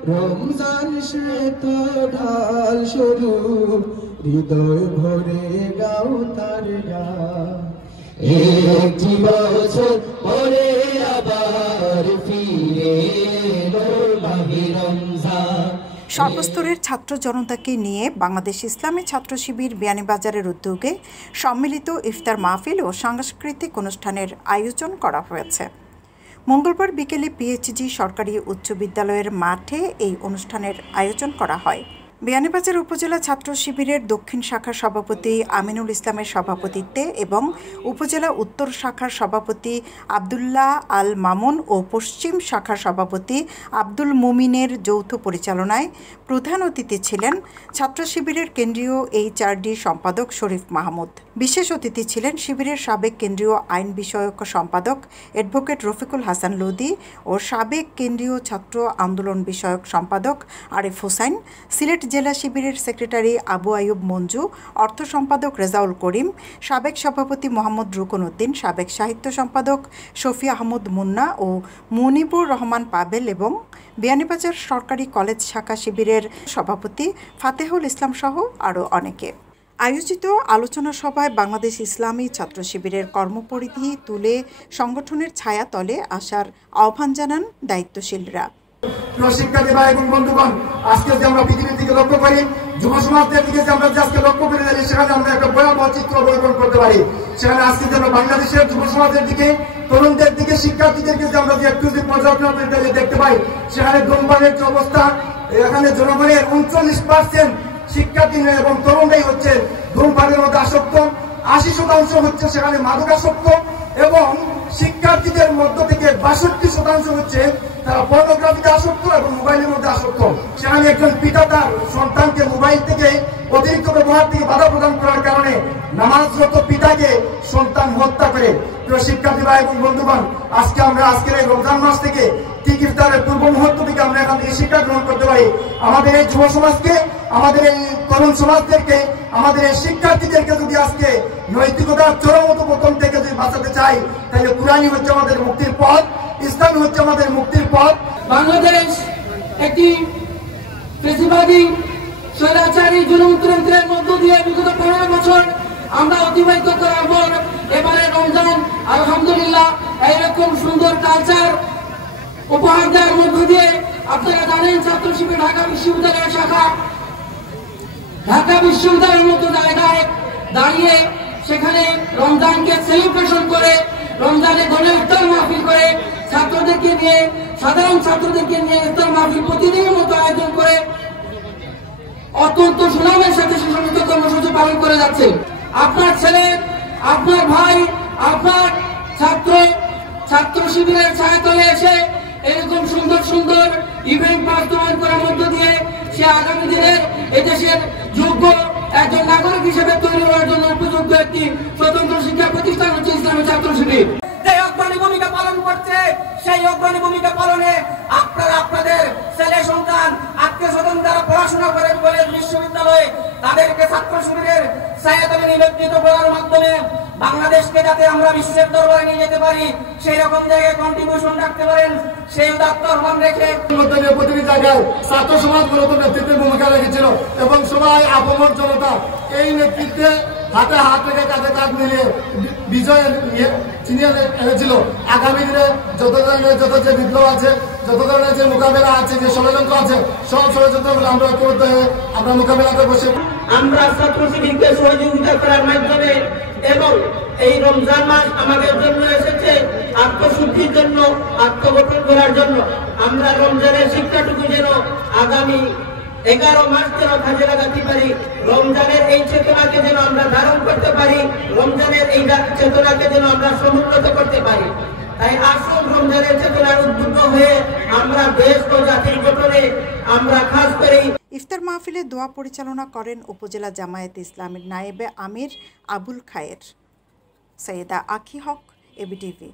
রমজান শ্বেত ঢাল স্বরূপ হৃদয় ভরে গাও তার গান। একটি বছর পরে আবার ফিরে এলো মাহে রমজান। সর্বস্তরের ছাত্র জনতাকে নিয়ে বাংলাদেশ ইসলামী ছাত্র শিবির বিয়ানীবাজারের উদ্যোগে সম্মিলিত ইফতার মাহফিল ও সাংস্কৃতিক অনুষ্ঠানের আয়োজন করা হয়েছে। মঙ্গলবার বিকেলে পিএইচজি সরকারি উচ্চ বিদ্যালয়ের মাঠে এই অনুষ্ঠানের আয়োজন করা হয়। বিয়ানীবাজার উপজেলা ছাত্র শিবিরের দক্ষিণ শাখার সভাপতি আমিনুল ইসলামের সভাপতিত্বে এবং উপজেলা উত্তর শাখার সভাপতি আবদুল্লাহ আল মামুন ও পশ্চিম শাখার সভাপতি আব্দুল মুমিনের যৌথ পরিচালনায় প্রধান অতিথি ছিলেন ছাত্র শিবিরের কেন্দ্রীয় এইচআরডি সম্পাদক শরীফ মাহমুদ। বিশেষ অতিথি ছিলেন শিবিরের সাবেক কেন্দ্রীয় আইন বিষয়ক সম্পাদক অ্যাডভোকেট রফিকুল হাসান লোদি ও সাবেক কেন্দ্রীয় ছাত্র আন্দোলন বিষয়ক সম্পাদক আরিফ হোসাইন, সিলেট জেলা শিবিরের সেক্রেটারি আবু আয়ুব মঞ্জু, অর্থ সম্পাদক রেজাউল করিম, সাবেক সভাপতি মোহাম্মদ রুকন উদ্দিন, সাবেক সাহিত্য সম্পাদক শফি আহমদ মুন্না ও মুনিবুর রহমান পাবেল এবং বিয়ানীবাজার সরকারি কলেজ শাখা শিবিরের সভাপতি ফাতেহুল ইসলাম সহ আরও অনেকে। আয়োজিত আলোচনা সভায় বাংলাদেশ ইসলামী ছাত্র শিবিরের কর্মপরিধি তুলে সংগঠনের ছায়াতলে আসার আহ্বান জানান দায়িত্বশীলরা। শিক্ষার্থী ভাই এবং বন্ধুগণ, আজকে যে আমরা পৃথিবীর দিকে লক্ষ্য করি, যুব সমাজের দিকে যে আমরা আজকে লক্ষ্য করে যাই, সেখানে আমরা একটা ভয়াবহ চিত্র অবলোকন করতে পারি। সেখানে আজকে যেন বাংলাদেশের যুব সমাজের দিকে, তরুণদের দিকে, শিক্ষার্থীদেরকে যে আমরা যে একটু পর্যালোচনা দেখতে পাই, সেখানে ধূমপানের যে অবস্থা, এখানে জনগণের 39% শিক্ষার্থী এবং তরুণরাই হচ্ছে ধূমপানের মধ্যে আসক্ত, 80% হচ্ছে সেখানে মাদকাসক্ত এবং শিক্ষার্থীদের মধ্য থেকে 62% হচ্ছে তারা পর্নোগ্রাফিতে আসক্ত এবং মোবাইলের মধ্যে আসক্ত। সেখানে একজন পিতা তার সন্তানকে মোবাইল থেকে অতিরিক্ত ব্যবহার থেকে বাধা প্রদান করার কারণে নামাজরত পিতাকে সন্তান হত্যা করে। প্রিয় শিক্ষার্থী ভাই এবং বন্ধুগণ, আজকে আমরা আজকের এই রমজান মাস থেকে ঠিক ইফতারের পূর্ব মুহূর্ত থেকে আমরা এখান থেকে শিক্ষা গ্রহণ করতে পারি। আমাদের এই যুব সমাজকে, আমাদের এই তরুণ সমাজদেরকে, আমাদের এই শিক্ষার্থীদেরকে যদি আজকে নৈতিকতার চরমত পতন থেকে যদি বাঁচাতে চাই, তাহলে কুরআনই হচ্ছে আমাদের মুক্তির পথ, ইসলাম হচ্ছে আমাদের মুক্তির পথ। বাংলাদেশ একটি ফ্যাসিবাদী স্বৈরাচারী জুলুমতন্ত্রের মধ্য দিয়ে বিগত 15 বছর আমরা অতিবাহিত করার পর এবারে রমজান আলহামদুলিল্লাহ এইরকম সুন্দর কালচার উপহার দেওয়ার মধ্য দিয়ে আপনারা জানেন ছাত্র শিবির ঢাকা বিশ্ববিদ্যালয়ের শাখা ঢাকা বিশ্ববিদ্যালয়ের মতো জায়গায় দাঁড়িয়ে সেখানে রমজানকে সেলিব্রেশন করে, রমজানে গণে ইফতার মাহফিল করে, ছাত্রদেরকে নিয়ে, সাধারণ ছাত্রদেরকে নিয়ে ইফতার মাহফিল প্রতিদিনের মতো আয়োজন করে অত্যন্ত সুনামের সাথে সে সমস্ত কর্মসূচি পালন করে যাচ্ছে। আপনার ছেলে, আপনার ভাই, আপনার ছাত্র শিবিরের ছায়াতলে এসে এরকম সুন্দর সুন্দর ইভেন্ট বাস্তবায়ন করার মধ্য দিয়ে সে আগামী দিনের এদেশের যোগ্য একজন নাগরিক হিসেবে তৈরি হওয়ার জন্য উপযুক্ত একটি স্বতন্ত্র শিক্ষা প্রতিষ্ঠান হচ্ছে ইসলামী ছাত্র শিবির। যে অগ্রণী ভূমিকা পালন করছে, সেই অগ্রণী ভূমিকা পালনে আপনারা আপনাদের ছেলে সন্তান, আত্মীয় স্বজন যারা পড়াশোনা করে কলেজ বিশ্ববিদ্যালয়ে, তাদেরকে ছাত্র শিবিরের ছায়াতলে নিবেদিত করার মাধ্যমে বাংলাদেশকে যাতে আমরা বিশ্বের দরবারে নিয়ে যেতে পারি, সেই রকম জায়গায় কন্ট্রিবিউশন রাখতে পারেন, সেই উদাত্ত আহ্বান রেখে প্রতিটি জায়গায় ছাত্র সমাজ মূলত নেতৃত্বের ভূমিকা রেখেছিল এবং সবাই আপমর জনতা এই নেতৃত্বে হাতে হাত রেখে কাঁধে কাঁধ মিলিয়ে বিজয় চিনিয়ে এনেছিল। আগামী দিনে যত যে বিপ্লব আছে, যত ধরনের যে মোকাবেলা আছে, যে ষড়যন্ত্র আছে, সব ষড়যন্ত্রগুলো আমরা ঐক্যবদ্ধ হয়ে আমরা মোকাবেলাতে বসে আমরা ছাত্র শিবিরকে সহযোগিতা করার মাধ্যমে এবং এই রমজান মাস আমাদের জন্য এসেছে আত্মশুদ্ধির জন্য, আত্মগঠন করার জন্য। আমরা রমজানের শিক্ষাটুকু যেন আগামী 11 মাস যেন কাজে লাগাতে পারি, রমজানের এই চেতনাকে যেন আমরা ধারণ করতে পারি, রমজানের এই চেতনাকে যেন আমরা সমুন্নত করতে পারি। তাই আসুন রমজানের চেতনার উদ্বুদ্ধ হয়ে আমরা দেশ ও জাতির গঠনে আমরা খাস করে। ইফতার মাহফিলে দোয়া পরিচালনা করেন উপজেলা জামায়াতে ইসলামীর নায়েবে আমির আবুল খায়ের। সৈয়দা আখি হক, এবিটিভি।